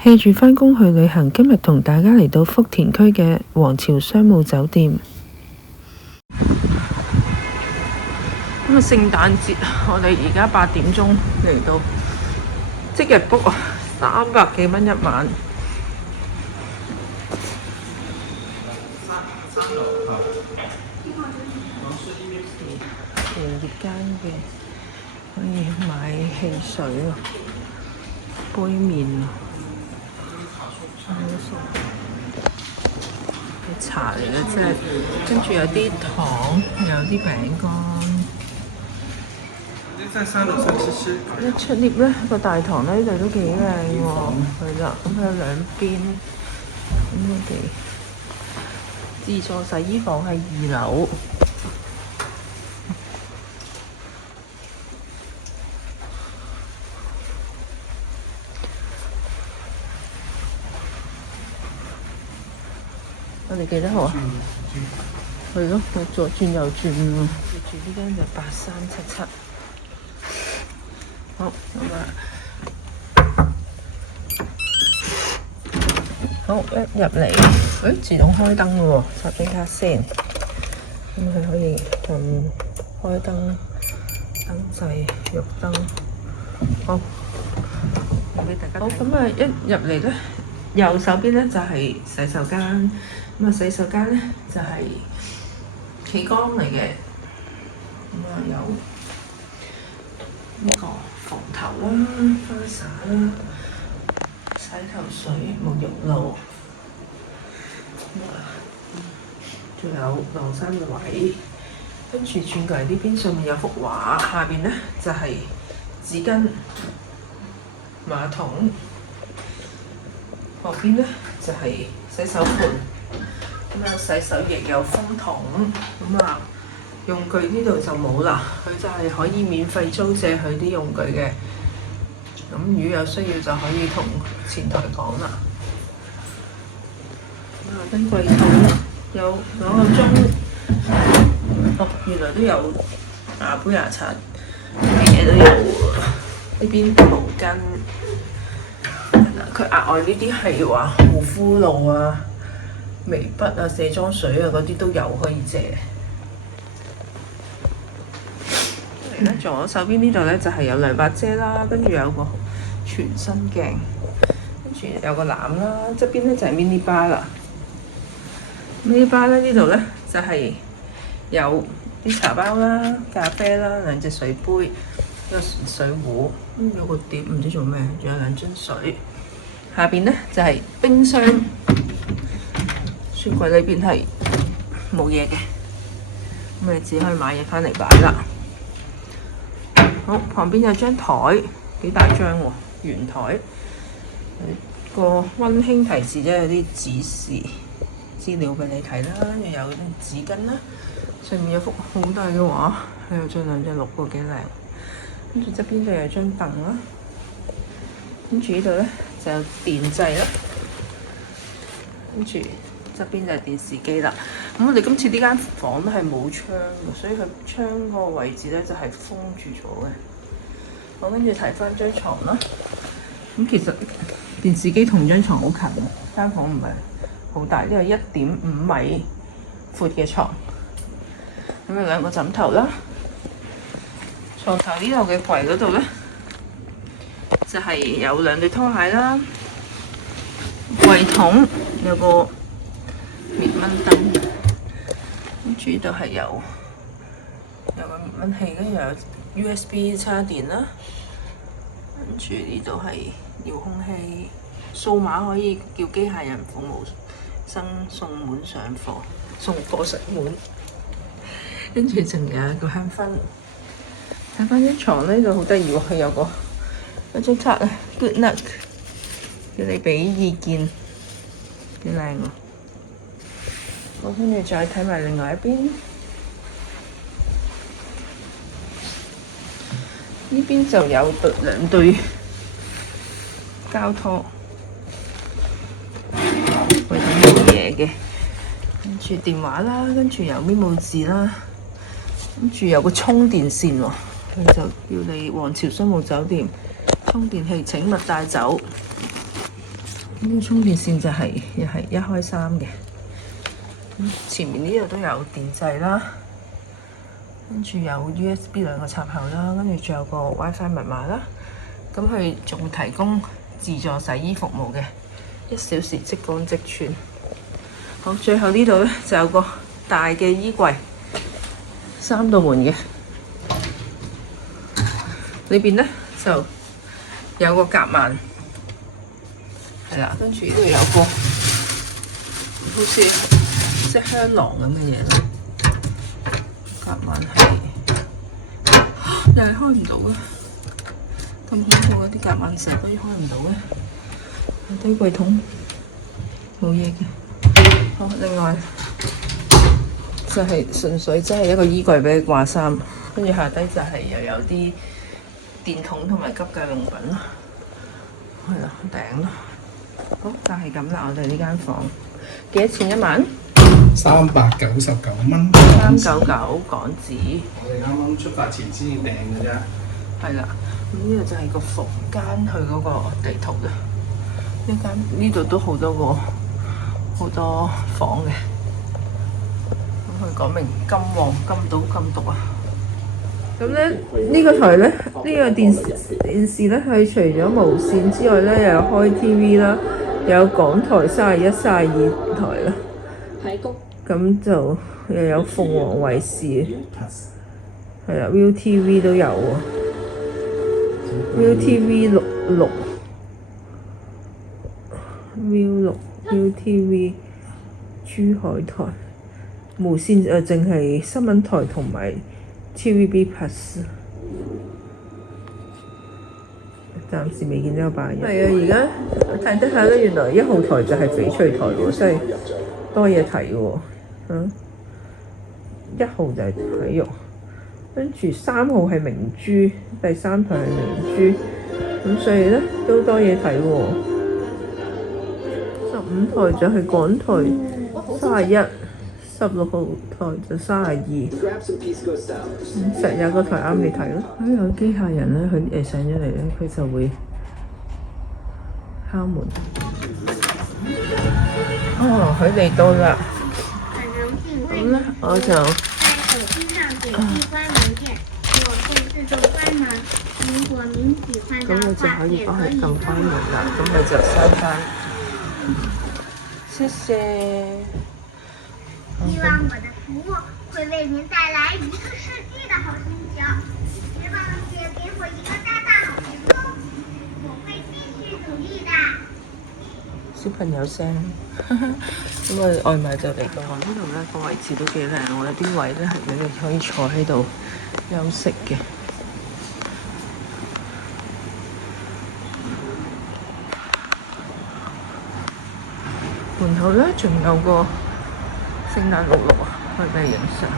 hea 住返工去旅行，今日同大家嚟到福田區嘅皇朝商務酒店。咁啊，聖誕節我哋而家8點鐘嚟到，即日 book 300幾蚊一晚。營業間嘅可以買汽水喎，杯麵茶嚟嘅啫，跟住有啲糖，有啲餅乾。一出 lift 咧，個大堂咧呢度都幾靚喎，係啦，咁有兩邊，咁我哋自助洗衣房喺2樓。我哋幾多號啊？係咯，我左轉右轉喎。住呢間就8377。好，咁啊，好一入嚟，自動開燈嘅喎，插張卡先。咁佢可以撳開燈、燈掣、喐燈。好，俾大家睇。好，咁啊，一入嚟咧，右手邊咧就係洗手間。咁啊，洗手間咧就係企缸嚟嘅，咁啊有呢個防頭啦、花灑啦、洗頭水、沐浴露，仲有晾衫嘅位。跟住轉過嚟呢邊，上面有幅畫，下邊咧就係紙巾、馬桶，旁邊咧就係洗手盆。咁啊，洗手液有風筒，咁啊用具呢度就冇啦，佢就係可以免費租借佢啲用具嘅。咁如果有需要就可以同前台講啦。咁啊，跟櫃桶有2個鐘，原來都有牙杯牙刷，嘢都有喎。呢邊毛巾，佢額外呢啲係話護膚露啊、眉筆啊、卸妝水啊嗰啲都有可以借。左手邊呢度咧就係有2把遮啦，跟住有個全身鏡，跟住有個籃啦。側邊咧就係 mini bar 啦。mini bar 咧呢度咧就係有啲茶包啦、咖啡啦、2隻水杯、一個水壺，有個碟唔知做咩，仲有2樽水。下邊咧就係冰箱。雪櫃裏邊係冇嘢嘅，咁你只可以買嘢返嚟擺啦。好，旁邊有張台，幾大張喎，圓台。個溫馨提示即係有啲指示資料俾你睇啦，跟住有啲紙巾啦，上面有幅好大嘅畫，喺度張2隻鹿喎，幾靚。跟住側邊就有張凳啦，跟住呢度咧就有電掣啦，跟住側邊就係電視機啦。咁我哋今次呢間房都係冇窗嘅，所以佢窗嗰個位置咧就係封住咗嘅。我跟住睇翻張床啦。咁其實電視機同張床好近，間房唔係好大，呢個1.5米闊嘅床。咁有2個枕頭啦。床頭呢度嘅櫃嗰度咧，就係有2對拖鞋啦。櫃桶有個滅蚊燈，跟住呢度係有個滅蚊器，跟住有 USB 插電啦。跟住呢度係遙控器，數碼可以叫機械人服務生送碗上貨，送貨上門。跟住仲有一個香薰。睇翻張床呢度好得意喎，佢有張卡啊 ，Good Luck， 叫你俾意見，幾靚喎。好，跟住再睇埋另外一邊，呢邊就有2對膠拖，櫃桶冇嘢嘅，跟住電話啦，跟住有 memo 紙啦，跟住有個充電線喎，佢就叫你皇朝商務酒店充電器請勿帶走。呢個充電線就係又係一開三嘅。前面呢度都有電掣啦，跟住有 USB 兩個插口啦，跟住仲有個 WiFi 密碼啦。咁佢仲會提供自助洗衣服務嘅，1小時即乾即穿。好，最後呢度咧就有個大嘅衣櫃，3道門嘅。裏邊咧就有個夾萬，係啦，跟住呢度有個好似即香囊咁嘅嘢啦。夾萬係又係開唔到嘅，咁恐怖嘅啲夾萬成日都開唔到嘅。低櫃桶冇嘢嘅。好，另外就係純粹即係一個衣櫃俾你掛衫，跟住下低就係又有啲電筒同埋急救用品啦，係啦，頂啦。好，就係咁啦。我哋呢間房幾多錢一晚？399蚊。399港紙。我哋啱啱出發前先訂嘅啫。係啦，咁呢度就係個房間佢嗰個地圖啦。呢度都好多房嘅。咁佢講明金旺、金島、金毒啊。咁咧呢個台咧，呢個電視咧，佢除咗無線之外咧，又有開 TV 啦，有港台31、32台啦。咁就又有鳳凰衛視，係啦 ，ViuTV 都有喎，ViuTV 66、ViuTV 珠海台，無線淨係新聞台同埋 TVB Plus， 暫時未見到有8人。係啊，而家睇得下咧，原來1號台就係翡翠台喎，真係多嘢睇喎。1號就係體育，跟住3號係明珠，第3台係明珠，咁所以咧都多嘢睇喎。15台就係港台31。16號台就32，實有個台啱你睇咯。有機械人咧，佢上咗嚟咧，佢就會敲門。哦，佢嚟到啦。咁咧，我就在手機上點擊關門鍵，我會自動關門。如果您喜歡的話，咁我就可以幫佢撳關門啦。咁佢就收翻。謝謝。希望我的服務會為您帶來一個世紀的好心情，別忘記給我一個大大好評哦，我會繼續努力的。小朋友聲，咁我哋外賣就嚟到。呢度咧個位置都幾靚，我有啲位咧係俾你可以坐喺度休息嘅。門口咧仲有個聖誕鹿啊，可以俾你影相。